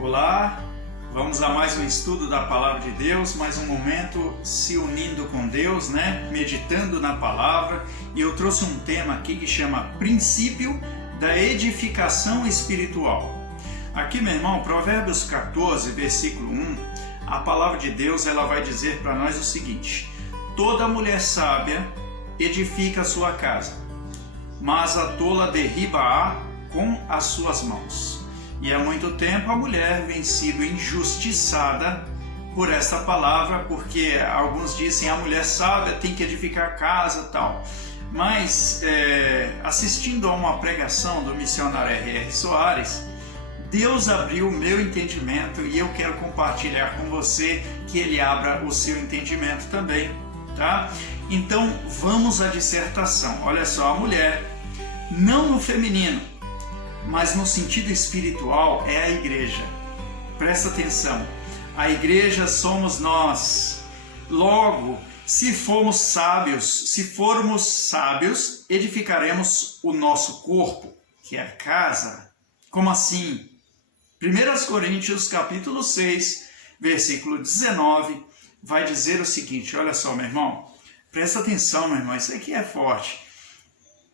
Olá, vamos a mais um estudo da Palavra de Deus, mais um momento se unindo com Deus, meditando na Palavra. E eu trouxe um tema aqui que chama Princípio da Edificação Espiritual. Aqui, meu irmão, Provérbios 14, versículo 1, a Palavra de Deus ela vai dizer para nós o seguinte: toda mulher sábia edifica a sua casa, mas a tola derriba-a com as suas mãos. E há muito tempo a mulher vem sido injustiçada por esta palavra, porque alguns dizem a mulher sábia tem que edificar a casa e tal. Mas assistindo a uma pregação do missionário R.R. Soares, Deus abriu o meu entendimento e eu quero compartilhar com você que Ele abra o seu entendimento também, tá? Então vamos à dissertação. Olha só, a mulher, não no feminino, mas no sentido espiritual, é a igreja. Presta atenção, a igreja somos nós. Logo, se formos sábios, edificaremos o nosso corpo, que é a casa. Como assim? 1 Coríntios capítulo 6, versículo 19, vai dizer o seguinte, olha só, meu irmão, presta atenção, meu irmão, isso aqui é forte.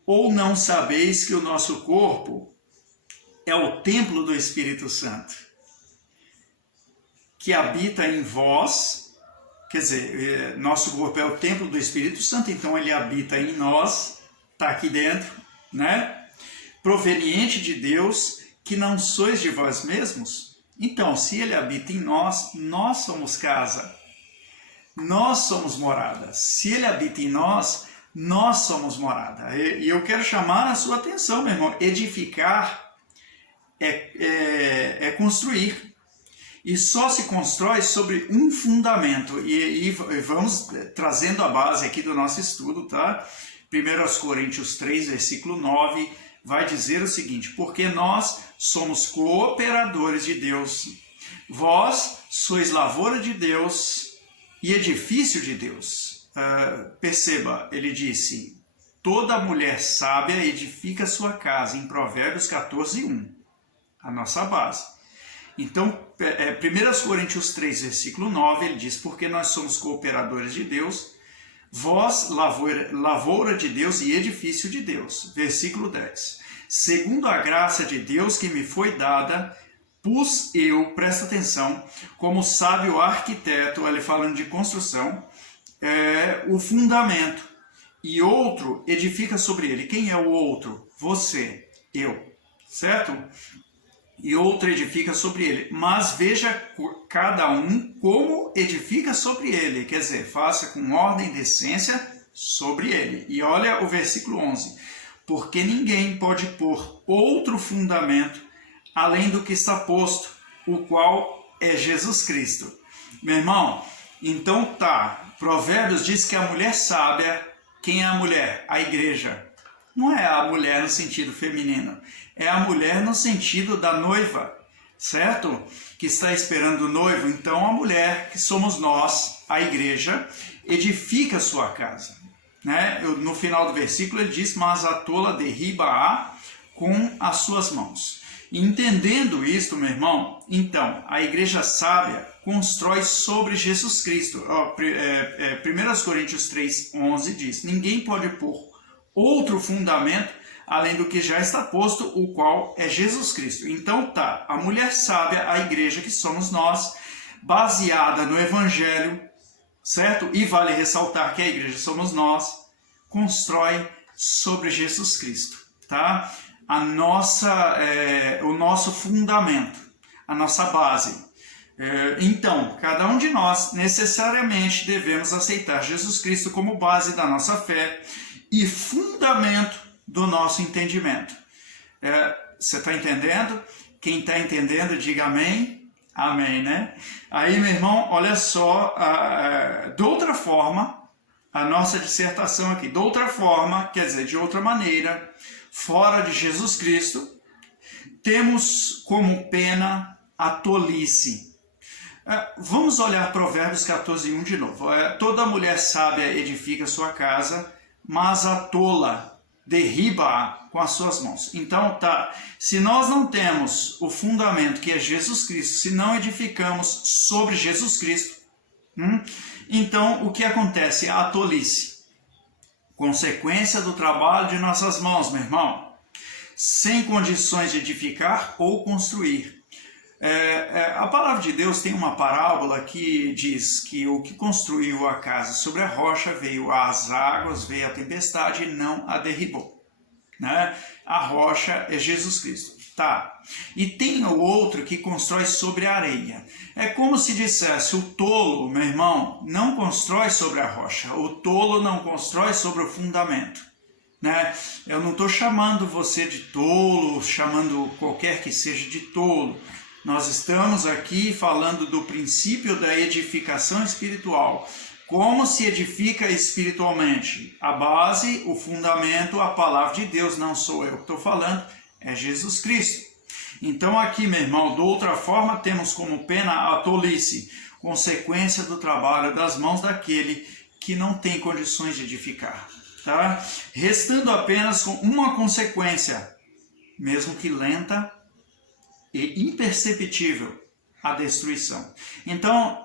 Ou não sabeis que o nosso corpo é o templo do Espírito Santo, que habita em vós, quer dizer, nosso corpo é o templo do Espírito Santo, então ele habita em nós, está aqui dentro, proveniente de Deus, que não sois de vós mesmos. Então, se ele habita em nós, nós somos casa, nós somos morada. Se ele habita em nós, nós somos morada. E eu quero chamar a sua atenção, meu irmão, edificar é construir, e só se constrói sobre um fundamento, e vamos trazendo a base aqui do nosso estudo, tá? 1 Coríntios 3, versículo 9, vai dizer o seguinte: porque nós somos cooperadores de Deus, vós sois lavoura de Deus e edifício de Deus. Perceba, ele disse, toda mulher sábia edifica sua casa, em Provérbios 14, 1. A nossa base. Então, 1 Coríntios 3, versículo 9, ele diz, porque nós somos cooperadores de Deus, vós, lavoura de Deus e edifício de Deus. Versículo 10. Segundo a graça de Deus que me foi dada, pus eu, presta atenção, como sábio arquiteto, ele falando de construção, o fundamento, e outro edifica sobre ele. Quem é o outro? Você, eu, certo? E outro edifica sobre ele, mas veja cada um como edifica sobre ele, quer dizer, faça com ordem e decência sobre ele. E olha o versículo 11, porque ninguém pode pôr outro fundamento além do que está posto, o qual é Jesus Cristo. Meu irmão, então Provérbios diz que a mulher sábia, quem é a mulher? A igreja. Não é a mulher no sentido feminino, é a mulher no sentido da noiva, certo? Que está esperando o noivo. Então a mulher, que somos nós, a igreja, edifica a sua casa. No final do versículo ele diz, mas a tola derriba-a com as suas mãos. Entendendo isto, meu irmão, então a igreja sábia constrói sobre Jesus Cristo. 1 Coríntios 3, 11 diz, ninguém pode pôr outro fundamento além do que já está posto, o qual é Jesus Cristo. Então a mulher sábia, a igreja que somos nós, baseada no Evangelho, certo? E vale ressaltar que a igreja somos nós, constrói sobre Jesus Cristo, tá? O nosso fundamento, a nossa base. Então, cada um de nós necessariamente devemos aceitar Jesus Cristo como base da nossa fé e fundamento do nosso entendimento. Você está entendendo? Quem está entendendo, diga amém. Amém, Aí, meu irmão, olha só, de outra forma, a nossa dissertação aqui, de outra forma, quer dizer, de outra maneira, fora de Jesus Cristo, temos como pena a tolice. Vamos olhar Provérbios 14, 1 de novo. Toda mulher sábia edifica sua casa, mas a tola derriba com as suas mãos. Então, se nós não temos o fundamento que é Jesus Cristo, se não edificamos sobre Jesus Cristo, então o que acontece? A tolice. Consequência do trabalho de nossas mãos, meu irmão. Sem condições de edificar ou construir. A palavra de Deus tem uma parábola que diz que o que construiu a casa sobre a rocha veio as águas, veio a tempestade e não a derribou. Né? A rocha é Jesus Cristo. E tem o outro que constrói sobre a areia. É como se dissesse, o tolo, meu irmão, não constrói sobre a rocha. O tolo não constrói sobre o fundamento. Né? Eu não estou chamando você de tolo, chamando qualquer que seja de tolo. Nós estamos aqui falando do princípio da edificação espiritual. Como se edifica espiritualmente? A base, o fundamento, a palavra de Deus, não sou eu que estou falando, é Jesus Cristo. Então aqui, meu irmão, de outra forma, temos como pena a tolice, consequência do trabalho das mãos daquele que não tem condições de edificar. Restando apenas com uma consequência, mesmo que lenta e imperceptível, a destruição. Então,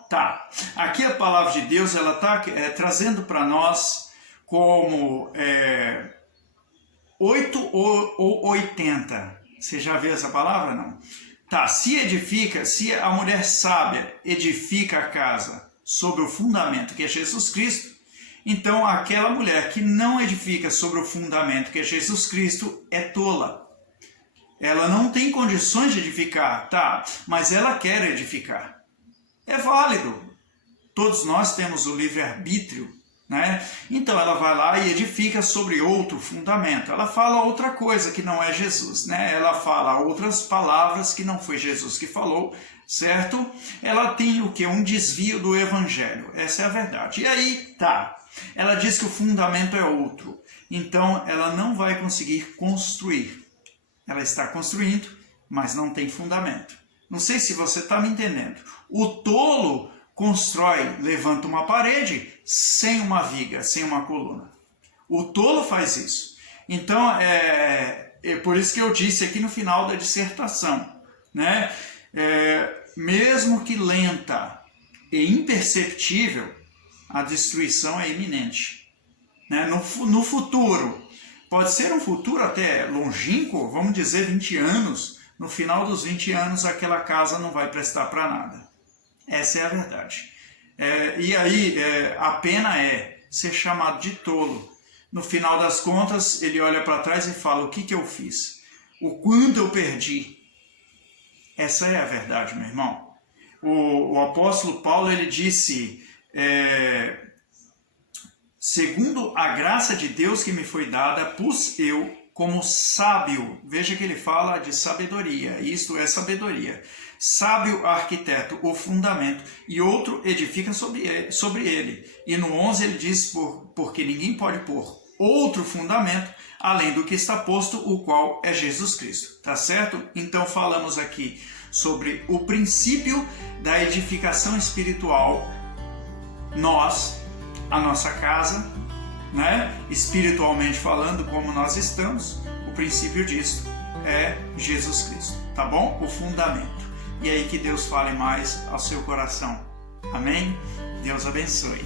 aqui a palavra de Deus, ela está trazendo para nós como 8 ou 80. Você já viu essa palavra? Não? Se a mulher sábia edifica a casa sobre o fundamento que é Jesus Cristo, então aquela mulher que não edifica sobre o fundamento que é Jesus Cristo é tola. Ela não tem condições de edificar, mas ela quer edificar. É válido. Todos nós temos o livre-arbítrio, né? Então ela vai lá e edifica sobre outro fundamento. Ela fala outra coisa que não é Jesus, né? Ela fala outras palavras que não foi Jesus que falou, certo? Ela tem o quê? Um desvio do evangelho. Essa é a verdade. E aí, ela diz que o fundamento é outro. Então ela não vai conseguir construir. Ela está construindo, mas não tem fundamento. Não sei se você está me entendendo. O tolo constrói, levanta uma parede sem uma viga, sem uma coluna. O tolo faz isso. Então, é por isso que eu disse aqui no final da dissertação, né? Mesmo que lenta e imperceptível, a destruição é iminente. Né? No futuro, pode ser um futuro até longínquo, vamos dizer 20 anos, no final dos 20 anos aquela casa não vai prestar para nada. Essa é a verdade. E aí a pena é ser chamado de tolo. No final das contas, ele olha para trás e fala, o que eu fiz? O quanto eu perdi? Essa é a verdade, meu irmão. O apóstolo Paulo, ele disse... segundo a graça de Deus que me foi dada, pus eu como sábio, veja que ele fala de sabedoria, isto é sabedoria, sábio arquiteto, o fundamento, e outro edifica sobre ele. E no 11 ele diz, porque ninguém pode pôr outro fundamento, além do que está posto, o qual é Jesus Cristo. Tá certo? Então falamos aqui sobre o princípio da edificação espiritual, a nossa casa, né? Espiritualmente falando, como nós estamos, o princípio disso é Jesus Cristo, tá bom? O fundamento. E aí que Deus fale mais ao seu coração. Amém? Deus abençoe.